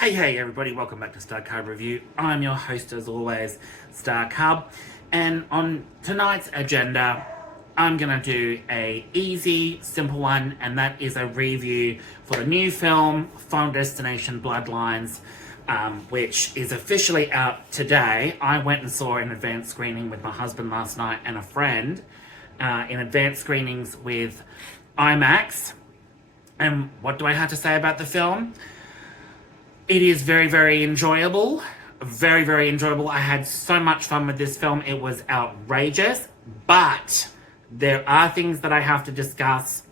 Hey everybody, welcome back to Starcub Review. I'm your host as always, Starcub, and on tonight's agenda, I'm gonna do a easy, simple one, and that is a review for the new film, Final Destination Bloodlines, which is officially out today. I went and saw an advanced screening with my husband last night and a friend, in advanced screenings with IMAX. And what do I have to say about the film? It is very enjoyable. Very enjoyable. I had so much fun with this film. It was outrageous. But there are things that I have to discuss.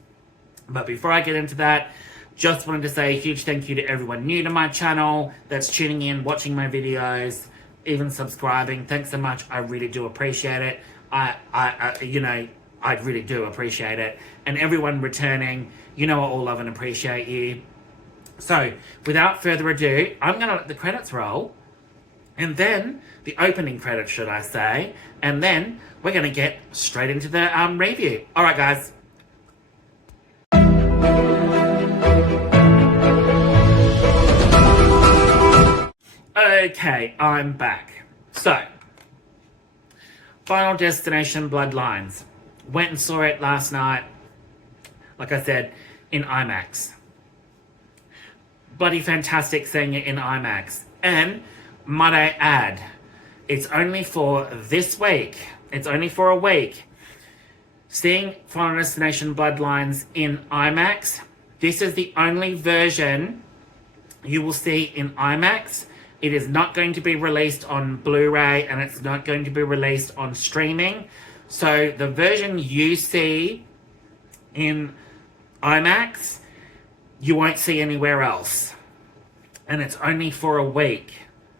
But before I get into that, just wanted to say a huge thank you to everyone new to my channel that's tuning in, watching my videos, even subscribing. Thanks so much. I really do appreciate it. I really do appreciate it. And everyone returning, you know I all love and appreciate you. So, without further ado, I'm going to let the credits roll, and then the opening credits, should I say, and then we're going to get straight into the review. Alright guys. Okay, I'm back. So, Final Destination Bloodlines. Went and saw it last night, like I said, in IMAX. Bloody fantastic seeing it in IMAX. And, might I add, it's only for this week. It's only for a week. Seeing Final Destination Bloodlines in IMAX, this is the only version you will see in IMAX. It is not going to be released on Blu-ray, and it's not going to be released on streaming. So the version you see in IMAX, you won't see anywhere else. And it's only for a week.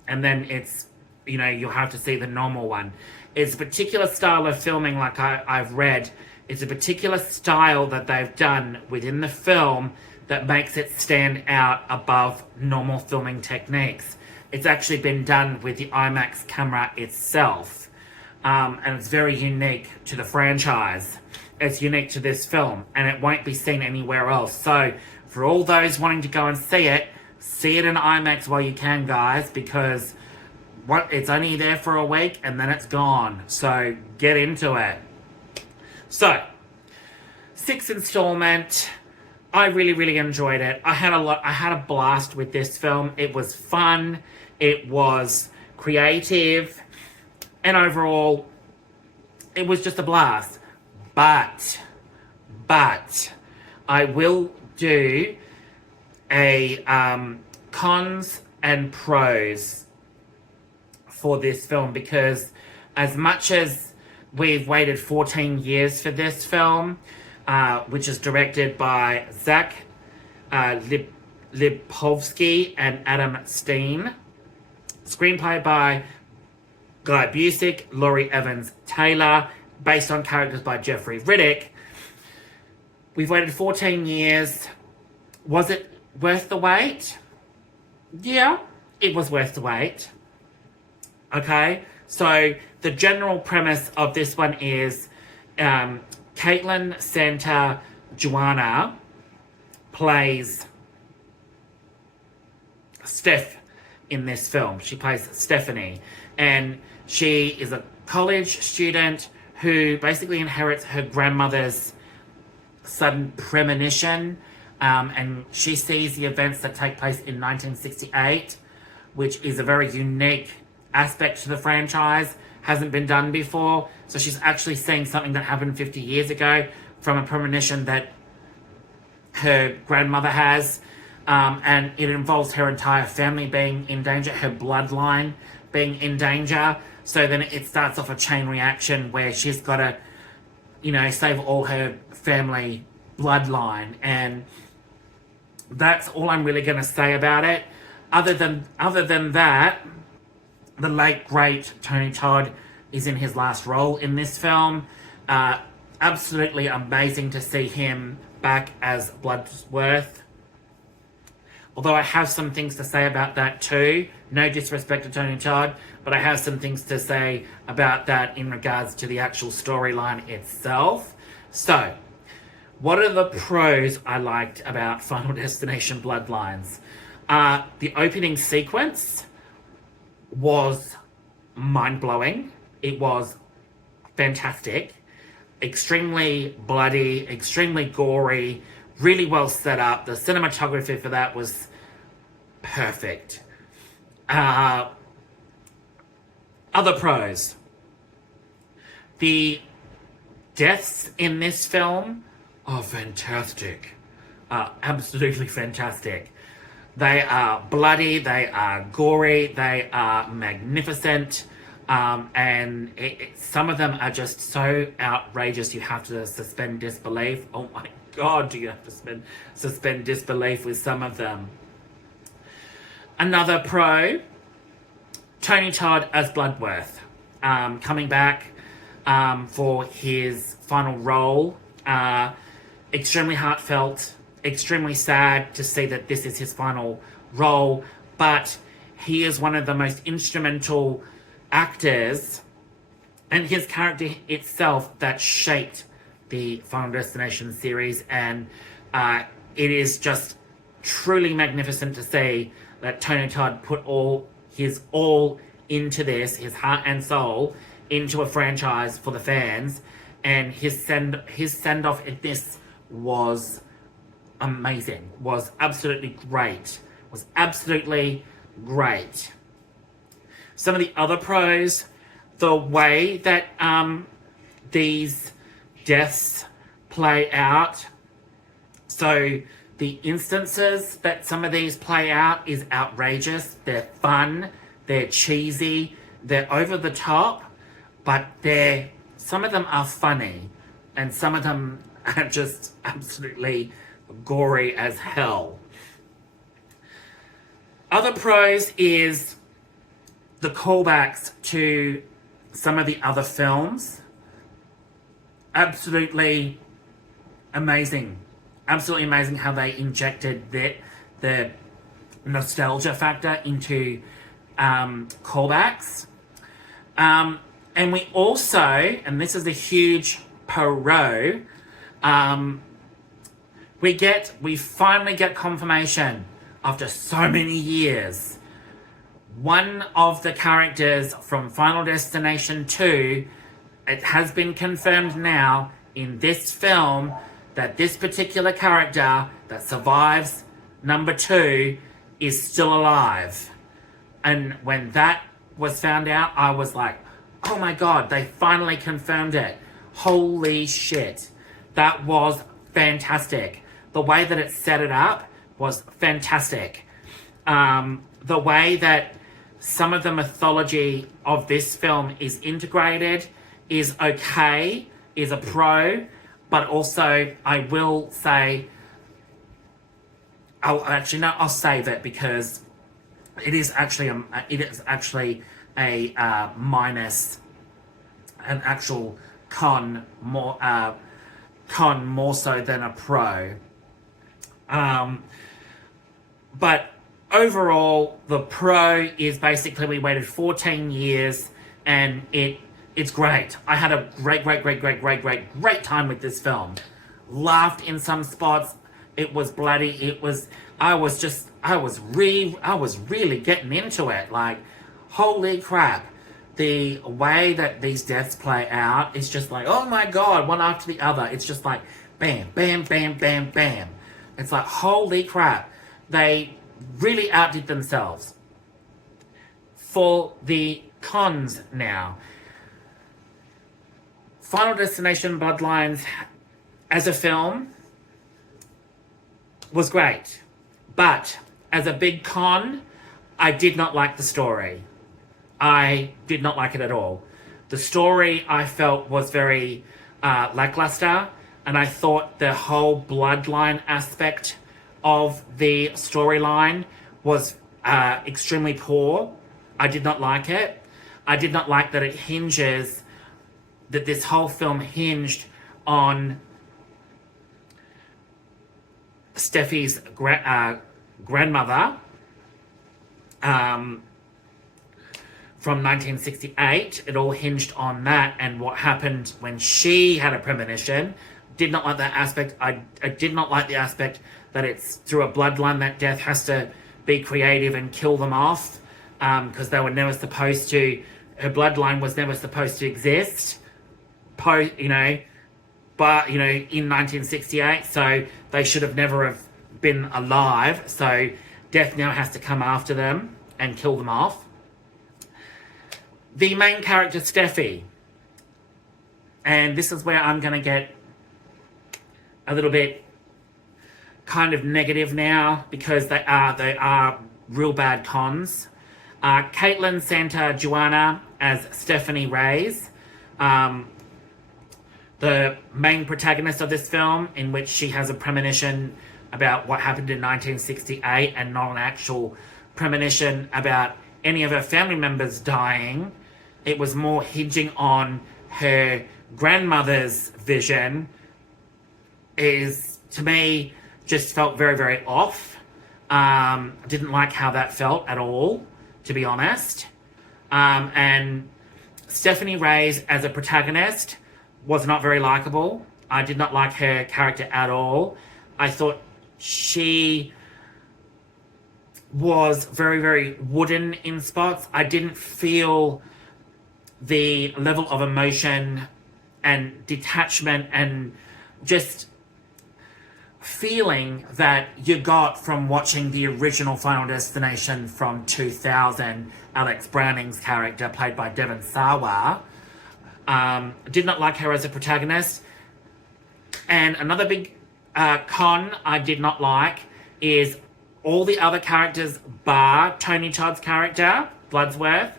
And then it's, you'll have to see the normal one. It's a particular style of filming, like I've read. It's a particular style that they've done within the film that makes it stand out above normal filming techniques. It's actually been done with the IMAX camera itself. And it's very unique to the franchise. It's unique to this film, and it won't be seen anywhere else. So, for all those wanting to go and see it in IMAX while you can, guys, because it's only there for a week, and then it's gone. So, get into it. So, 6th installment. I really enjoyed it. I had a blast with this film. It was fun. It was creative. And overall, it was just a blast. But, I will do a cons and pros for this film, because as much as we've waited 14 years for this film, which is directed by Zach Lipovsky and Adam Steen, screenplay by Guy Busick, Laurie Evans Taylor, based on characters by Jeffrey Riddick. We've waited 14 years. Was it worth the wait? Yeah, it was worth the wait. Okay, so the general premise of this one is Kaitlyn Santa Juana plays Steph in this film. She plays Stephanie, and she is a college student who basically inherits her grandmother's sudden premonition, and she sees the events that take place in 1968, which is a very unique aspect to the franchise. Hasn't been done before. So she's actually seeing something that happened 50 years ago from a premonition that her grandmother has. And it involves her entire family being in danger, her bloodline being in danger. So then it starts off a chain reaction where she's got to, save all her family bloodline. And that's all I'm really going to say about it. Other than that, the late, great Tony Todd is in his last role in this film. Absolutely amazing to see him back as Bloodsworth. Although I have some things to say about that too. No disrespect to Tony Todd, but I have some things to say about that in regards to the actual storyline itself. So, what are the pros I liked about Final Destination Bloodlines? The opening sequence was mind-blowing. It was fantastic. Extremely bloody, extremely gory, really well set up. The cinematography for that was perfect. Other pros. The deaths in this film are fantastic. Absolutely fantastic. They are bloody, they are gory, they are magnificent, and some of them are just so outrageous you have to suspend disbelief. Oh my God, do you have to suspend disbelief with some of them. Another pro, Tony Todd as Bloodworth, coming back for his final role. Extremely heartfelt, extremely sad to see that this is his final role, but he is one of the most instrumental actors and his character itself that shaped the Final Destination series, and it is just truly magnificent to see that Tony Todd put all into this, his heart and soul, into a franchise for the fans, and his send-off in this was amazing, was absolutely great, Some of the other pros, the way that these deaths play out, so the instances that some of these play out is outrageous. They're fun, they're cheesy, they're over the top, but some of them are funny, and some of them are just absolutely gory as hell. Other pros is the callbacks to some of the other films. Absolutely amazing. Absolutely amazing how they injected the nostalgia factor into callbacks. And we also, and this is a huge pro, we finally get confirmation after so many years. One of the characters from Final Destination 2, it has been confirmed now in this film that this particular character that survives number 2 is still alive. And when that was found out, I was like, oh my God, they finally confirmed it. Holy shit. That was fantastic. The way that it set it up was fantastic. The way that some of the mythology of this film is integrated is okay, is a pro, but also I will say, I'll save it because it is actually a minus, an actual con more so than a pro. But overall, the pro is basically we waited 14 years and it's great. I had a great time with this film. Laughed in some spots. It was bloody. I was really getting into it. Like, holy crap. The way that these deaths play out is just like, oh my God, one after the other. It's just like, bam, bam, bam, bam, bam. It's like, holy crap. They really outdid themselves. For the cons now, Final Destination Bloodlines as a film was great. But as a big con, I did not like the story. I did not like it at all. The story I felt was very lackluster, and I thought the whole bloodline aspect of the storyline was extremely poor. I did not like it. I did not like that that this whole film hinged on Steffi's grandmother from 1968. It all hinged on that and what happened when she had a premonition. Did not like that aspect. I did not like the aspect that it's through a bloodline that death has to be creative and kill them off because they were never supposed to. Her bloodline was never supposed to exist. You know, but you know, in 1968, so they should have never have been alive. So death now has to come after them and kill them off. The main character, Steffi, and this is where I'm going to get a little bit kind of negative now because they are real bad cons. Kaitlyn Santa Juana as Stephanie Reyes, the main protagonist of this film, in which she has a premonition about what happened in 1968 and not an actual premonition about any of her family members dying. It was more hinging on her grandmother's vision, is, to me, just felt very, very off. Didn't like how that felt at all, to be honest. And Stephanie Reyes as a protagonist was not very likable. I did not like her character at all. I thought she was very, very wooden in spots. I didn't feel the level of emotion and detachment and just feeling that you got from watching the original Final Destination from 2000, Alex Browning's character, played by Devon Sawa. Did not like her as a protagonist. And another big con I did not like is all the other characters, bar Tony Todd's character, Bloodsworth,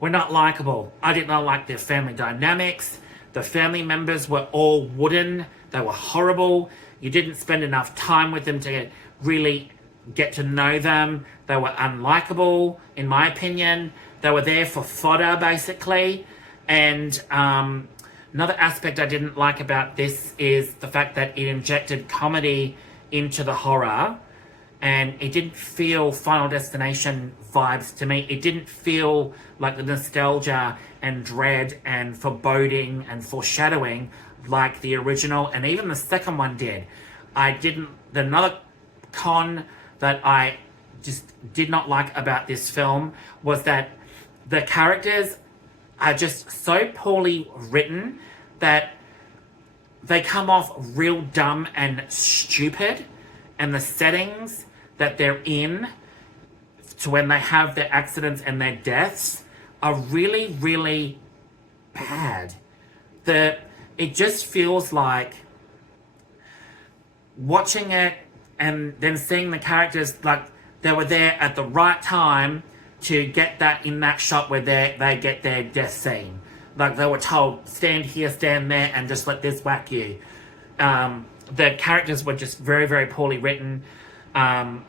were not likable. I did not like their family dynamics. The family members were all wooden. They were horrible. You didn't spend enough time with them to really get to know them. They were unlikable, in my opinion. They were there for fodder, basically. And another aspect I didn't like about this is the fact that it injected comedy into the horror. And it didn't feel Final Destination vibes to me. It didn't feel like the nostalgia and dread and foreboding and foreshadowing like the original, and even the second one did. Another con that I just did not like about this film was that the characters are just so poorly written that they come off real dumb and stupid, and the settings that they're in to when they have their accidents and their deaths are really, really bad. It just feels like watching it and then seeing the characters like they were there at the right time to get that in that shot where they get their death scene. Like they were told, stand here, stand there, and just let this whack you. The characters were just very, very poorly written. And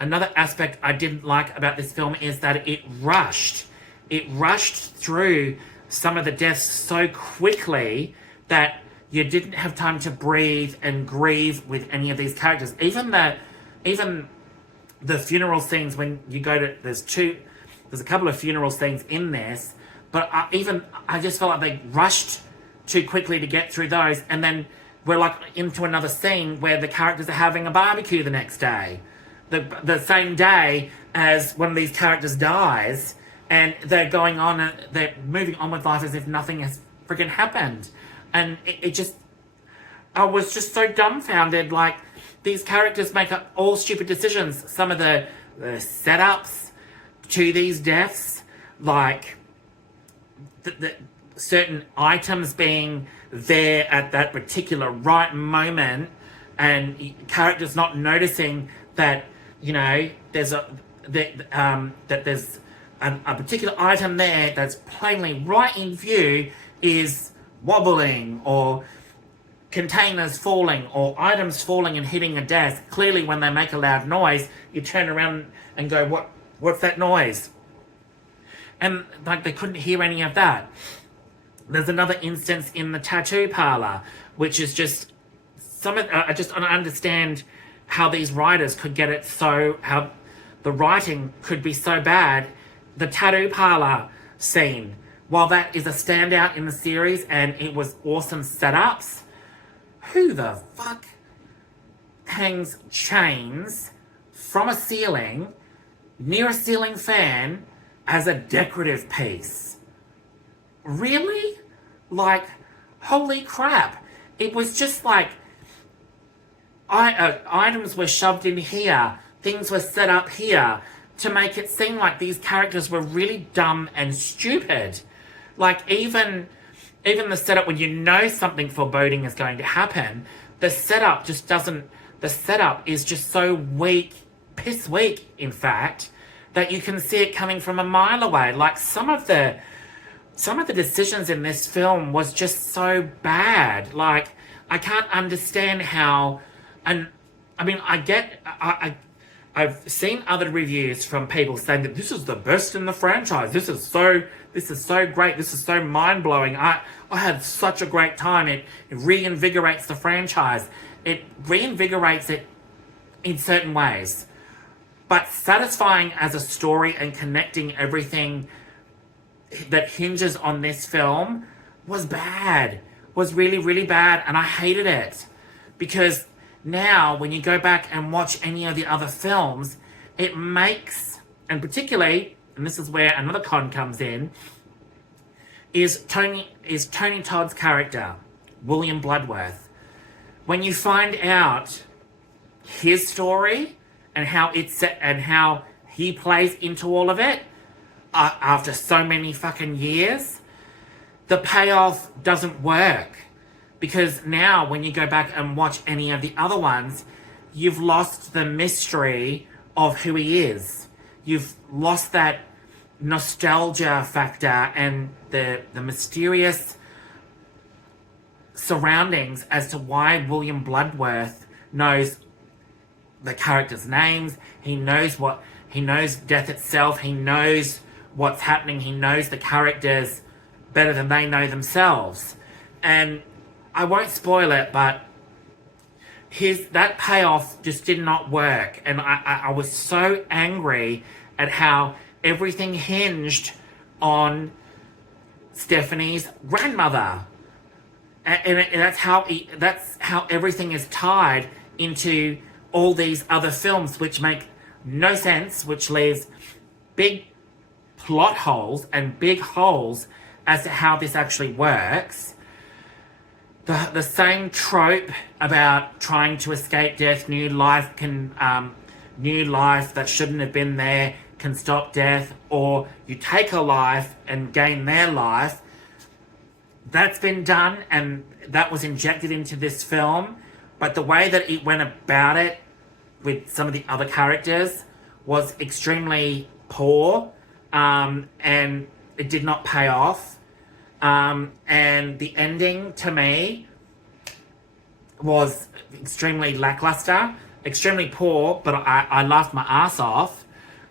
another aspect I didn't like about this film is that it rushed. It rushed through some of the deaths so quickly that you didn't have time to breathe and grieve with any of these characters. Even the funeral scenes, when you go to, there's a couple of funeral scenes in this, but I just felt like they rushed too quickly to get through those, and then we're like into another scene where the characters are having a barbecue the next day, the same day as one of these characters dies, and they're going on and they're moving on with life as if nothing has freaking happened. And I was just so dumbfounded. Like, these characters make up all stupid decisions. Some of the setups to these deaths, like the certain items being there at that particular right moment, and characters not noticing that, you know, there's a particular item there that's plainly right in view is wobbling, or containers falling, or items falling and hitting a desk. Clearly, when they make a loud noise, you turn around and go, what's that noise? And like, they couldn't hear any of that. There's another instance in the tattoo parlor, which is just I just don't understand how these writers could get it so, how the writing could be so bad. The tattoo parlor scene, while that is a standout in the series and it was awesome setups, who the fuck hangs chains from a ceiling near a ceiling fan as a decorative piece. Really? Like, holy crap. It was just like items were shoved in here, things were set up here to make it seem like these characters were really dumb and stupid. Like, even the setup, when you know something foreboding is going to happen, the setup is just so weak, piss weak, in fact, that you can see it coming from a mile away. Like, some of the decisions in this film was just so bad. Like, I can't understand how, and I mean, I've seen other reviews from people saying that this is the best in the franchise. This is so great. This is so mind-blowing. I had such a great time. It reinvigorates the franchise. It reinvigorates it in certain ways. But satisfying as a story and connecting everything that hinges on this film was bad. Was really, really bad. And I hated it. Because now, when you go back and watch any of the other films, it makes, and particularly, and this is where another con comes in, is Tony Todd's character, William Bloodworth. When you find out his story and how it's set and how he plays into all of it, after so many fucking years, the payoff doesn't work. Because now, when you go back and watch any of the other ones, you've lost the mystery of who he is. You've lost that nostalgia factor and the mysterious surroundings as to why William Bloodworth knows the characters' names. He knows death itself. He knows what's happening. He knows the characters better than they know themselves. And I won't spoil it, but that payoff just did not work. And I was so angry at how everything hinged on Stephanie's grandmother. And that's how everything is tied into all these other films, which make no sense, which leaves big plot holes and big holes as to how this actually works. The same trope about trying to escape death, new life that shouldn't have been there can stop death, or you take a life and gain their life. That's been done, and that was injected into this film. But the way that it went about it with some of the other characters was extremely poor, and it did not pay off. And the ending, to me, was extremely lackluster, extremely poor, but I laughed my ass off,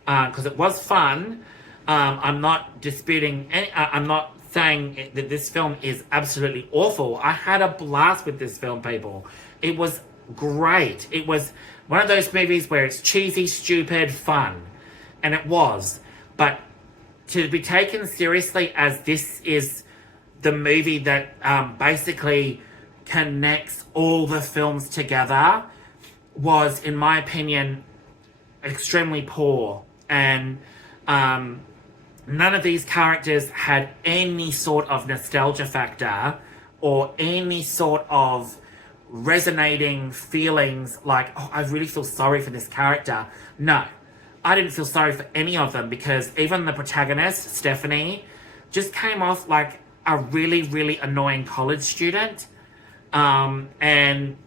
because it was fun. I'm not disputing I'm not saying that this film is absolutely awful. I had a blast with this film, people. It was great. It was one of those movies where it's cheesy, stupid, fun. And it was. But to be taken seriously as this is the movie that basically connects all the films together was, in my opinion, extremely poor. And none of these characters had any sort of nostalgia factor or any sort of resonating feelings like, oh, I really feel sorry for this character. No, I didn't feel sorry for any of them, because even the protagonist, Stephanie, just came off like a really, really annoying college student. And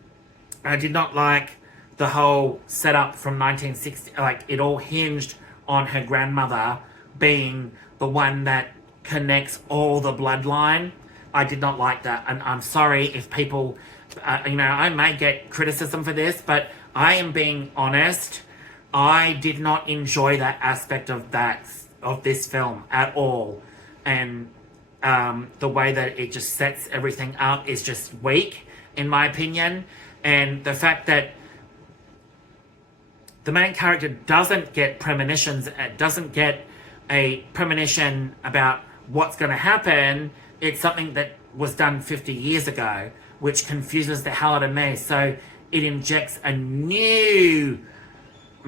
I did not like the whole setup from 1960. Like, it all hinged on her grandmother being the one that connects all the bloodline. I did not like that. And I'm sorry if people, I may get criticism for this, but I am being honest. I did not enjoy that aspect of this film at all. And the way that it just sets everything up is just weak, in my opinion. And the fact that the main character doesn't get premonitions, doesn't get a premonition about what's going to happen. It's something that was done 50 years ago, which confuses the hell out of me. So it injects a new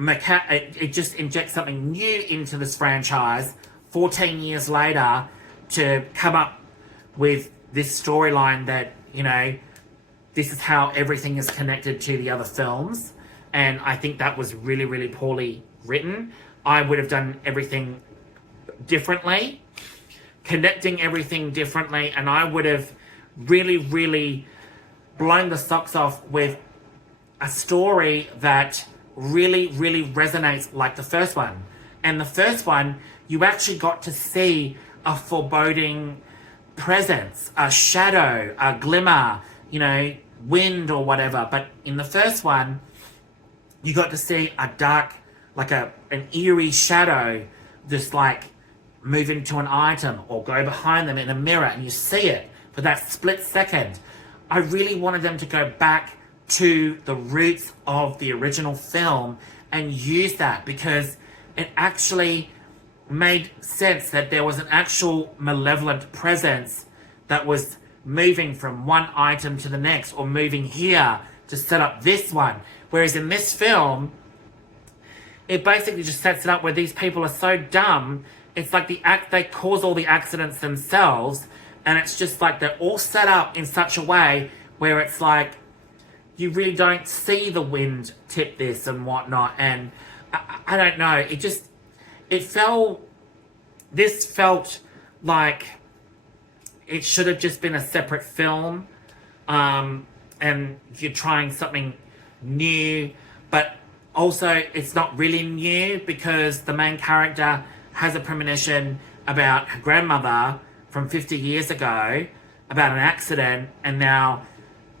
it just injects something new into this franchise 14 years later to come up with this storyline that, you know, this is how everything is connected to the other films. And I think that was really, really poorly written. I would have done everything differently, connecting everything differently, and I would have really, really blown the socks off with a story that really, really resonates like the first one. And the first one, you actually got to see a foreboding presence, a shadow, a glimmer, you know, wind or whatever. But in the first one, you got to see a dark, like an eerie shadow just like move into an item or go behind them in a mirror, and you see it for that split second. I really wanted them to go back to the roots of the original film and use that, because it actually made sense that there was an actual malevolent presence that was moving from one item to the next, or moving here to set up this one. Whereas in this film, it basically just sets it up where these people are so dumb, it's like they cause all the accidents themselves, and it's just like they're all set up in such a way where it's like you really don't see the wind tip this and whatnot. And I don't know, this felt like it should have just been a separate film, and you're trying something new, but also it's not really new, because the main character has a premonition about her grandmother from 50 years ago, about an accident, and now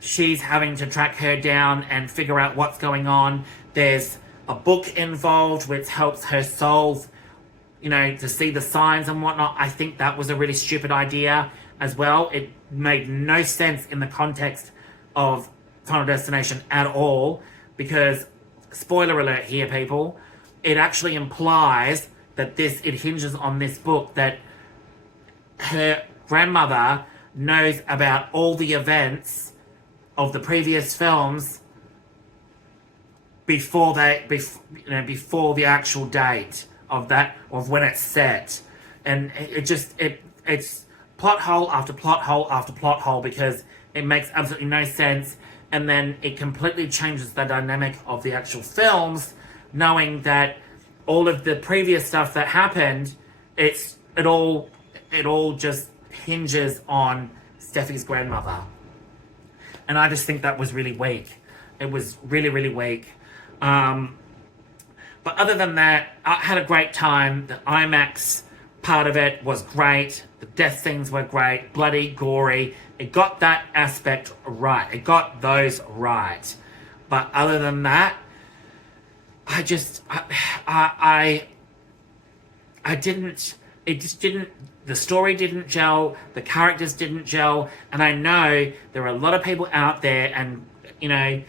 she's having to track her down and figure out what's going on. There's a book involved which helps her solve, you know, to see the signs and whatnot. I think that was a really stupid idea as well. It made no sense in the context of Final Destination at all, because, spoiler alert here, people, it actually implies that it hinges on this book, that her grandmother knows about all the events of the previous films before the actual date of when it's set. And it's plot hole after plot hole after plot hole, because it makes absolutely no sense. And then it completely changes the dynamic of the actual films, knowing that all of the previous stuff that happened, it all just hinges on Steffi's grandmother. And I just think that was really weak. It was really, really weak. But other than that, I had a great time. The IMAX part of it was great. The death scenes were great, bloody, gory. It got that aspect right. It got those right. But other than that, I just didn't, the story didn't gel, the characters didn't gel, and I know there are a lot of people out there, and, you know,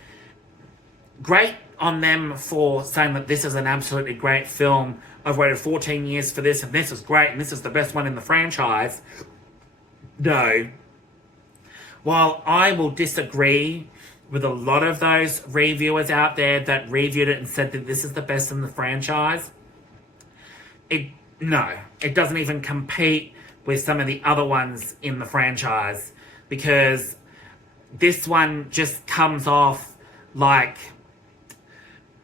great on them for saying that this is an absolutely great film. I've waited 14 years for this, and this is great, and this is the best one in the franchise. No. While I will disagree with a lot of those reviewers out there that reviewed it and said that this is the best in the franchise, it doesn't even compete with some of the other ones in the franchise, because this one just comes off like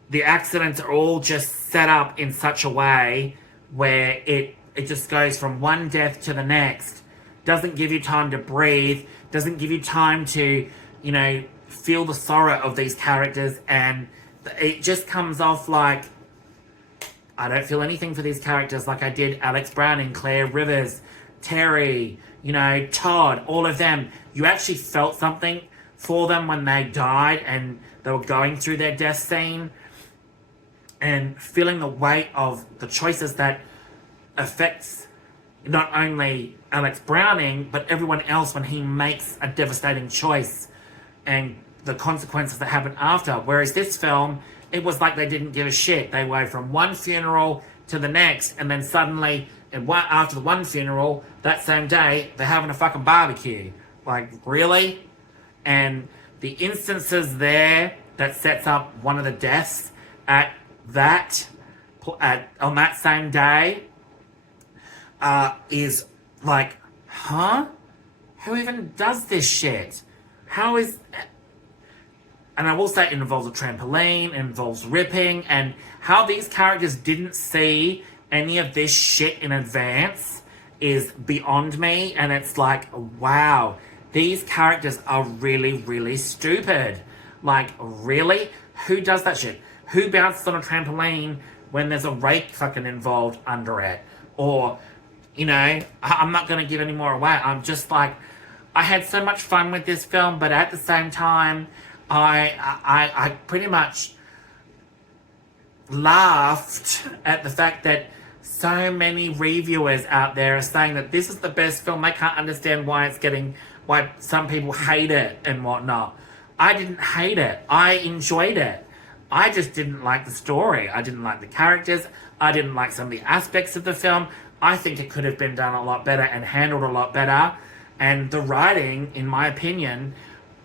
the accidents are all just set up in such a way where it just goes from one death to the next, doesn't give you time to breathe, doesn't give you time to, you know, feel the sorrow of these characters, and it just comes off like I don't feel anything for these characters like I did Alex Browning, Claire Rivers, Terry, you know, Todd, all of them. You actually felt something for them when they died and they were going through their death scene, and feeling the weight of the choices that affects not only Alex Browning, but everyone else when he makes a devastating choice, and the consequences that happen after. Whereas this film, it was like they didn't give a shit. They went from one funeral to the next, and then suddenly, after the one funeral, that same day, they're having a fucking barbecue. Like, really? And the instances there that sets up one of the deaths on that same day is like, huh? Who even does this shit? How is... And I will say it involves a trampoline, it involves ripping, and how these characters didn't see any of this shit in advance is beyond me. And it's like, wow, these characters are really, really stupid. Like, really? Who does that shit? Who bounces on a trampoline when there's a rake fucking involved under it? Or, you know, I'm not going to give any more away. I'm just like, I had so much fun with this film, but at the same time, I pretty much laughed at the fact that so many reviewers out there are saying that this is the best film. They can't understand why some people hate it and whatnot. I didn't hate it. I enjoyed it. I just didn't like the story. I didn't like the characters. I didn't like some of the aspects of the film. I think it could have been done a lot better and handled a lot better. And the writing, in my opinion,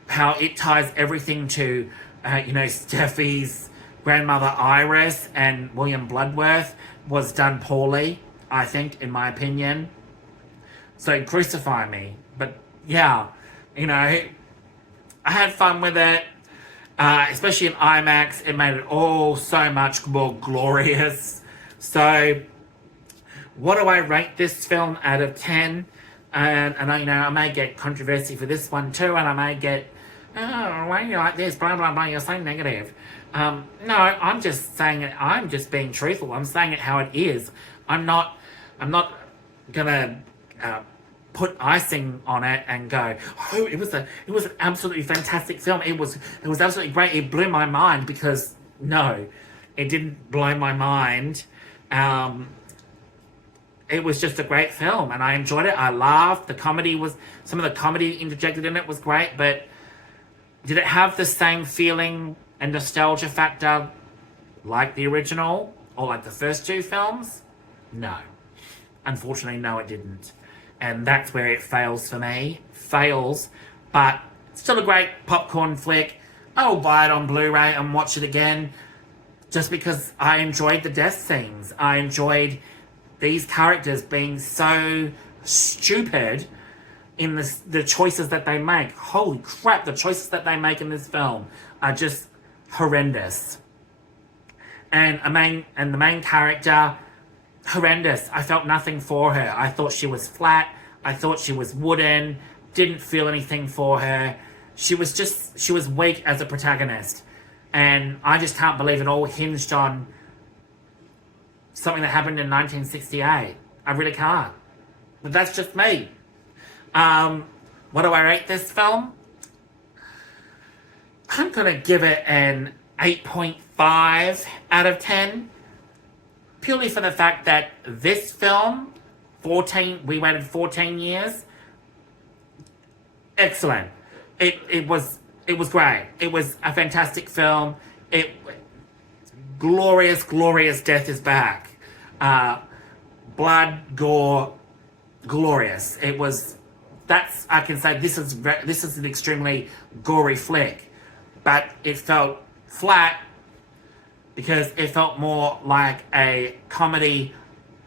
how it ties everything to, Steffi's grandmother Iris and William Bloodworth was done poorly, I think, in my opinion. So crucify me. But yeah, I had fun with it, especially in IMAX. It made it all so much more glorious. So what do I rate this film out of 10? And I may get controversy for this one too, and I may get, oh, why are you like this, blah, blah, blah, you're so negative. No, I'm just saying it, I'm just being truthful. I'm saying it how it is. I'm not gonna put icing on it and go, oh, it was an absolutely fantastic film. It was absolutely great. It blew my mind, because no, it didn't blow my mind. It was just a great film, and I enjoyed it. I laughed. Some of the comedy interjected in it was great, but did it have the same feeling and nostalgia factor like the original or like the first two films? No. Unfortunately, no, it didn't. And that's where it fails for me. Fails, but still a great popcorn flick. I'll buy it on Blu-ray and watch it again, just because I enjoyed the death scenes. I enjoyed these characters being so stupid in the choices that they make. Holy crap, the choices that they make in this film are just horrendous. And the main character, horrendous. I felt nothing for her. I thought she was flat. I thought she was wooden. Didn't feel anything for her. She was weak as a protagonist. And I just can't believe it all hinged on something that happened in 1968. I really can't. But that's just me. What do I rate this film? I'm gonna give it an 8.5 out of 10. Purely for the fact that this film, we waited 14 years. Excellent. It was great. It was a fantastic film. Glorious death is back. Blood, gore, glorious. I can say this is an extremely gory flick, but it felt flat because it felt more like a comedy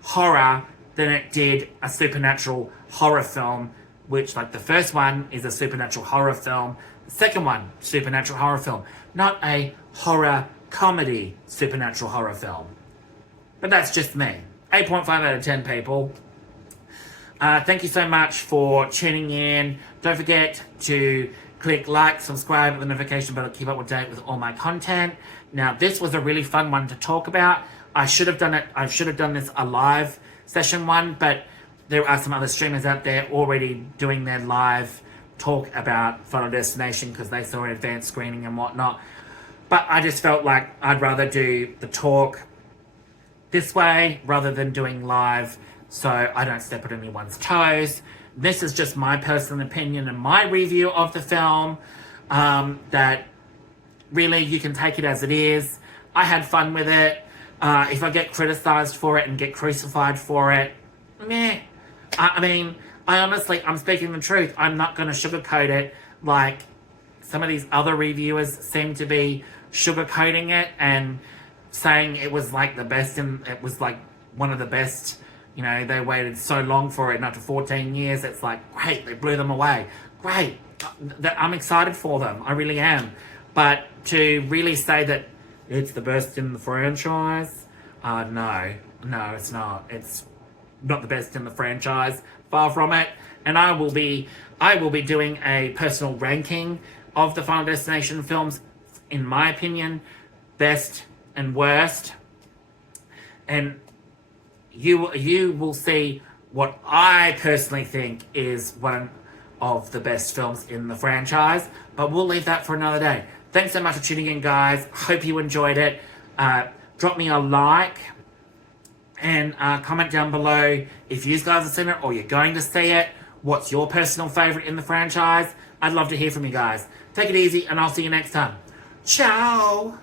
horror than it did a supernatural horror film, which, like, the first one is a supernatural horror film, the second one, supernatural horror film, not a horror comedy supernatural horror film. But that's just me. 8.5 out of 10, people. Thank you so much for tuning in. Don't forget to click like, subscribe, and the notification bell to keep up to date with all my content. Now, this was a really fun one to talk about. I should have done this a live session one, but there are some other streamers out there already doing their live talk about Final Destination because they saw an advanced screening and whatnot. But I just felt like I'd rather do the talk this way rather than doing live, so I don't step on anyone's toes. This is just my personal opinion and my review of the film, that really you can take it as it is. I had fun with it. If I get criticized for it and get crucified for it, meh. I mean, I'm speaking the truth. I'm not going to sugarcoat it like some of these other reviewers seem to be sugarcoating it and saying it was like the best, and it was like one of the best. You know, they waited so long for it, not to 14 years. It's like, great, they blew them away. Great. I'm excited for them. I really am. But to really say that it's the best in the franchise, no, it's not. It's not the best in the franchise. Far from it. And I will be doing a personal ranking of the Final Destination films, in my opinion, best and worst. And you will see what I personally think is one of the best films in the franchise, but we'll leave that for another day. Thanks so much for tuning in, guys. Hope you enjoyed it. Drop me a like and comment down below if you guys have seen it or you're going to see it. What's your personal favorite in the franchise? I'd love to hear from you guys. Take it easy, and I'll see you next time. Ciao!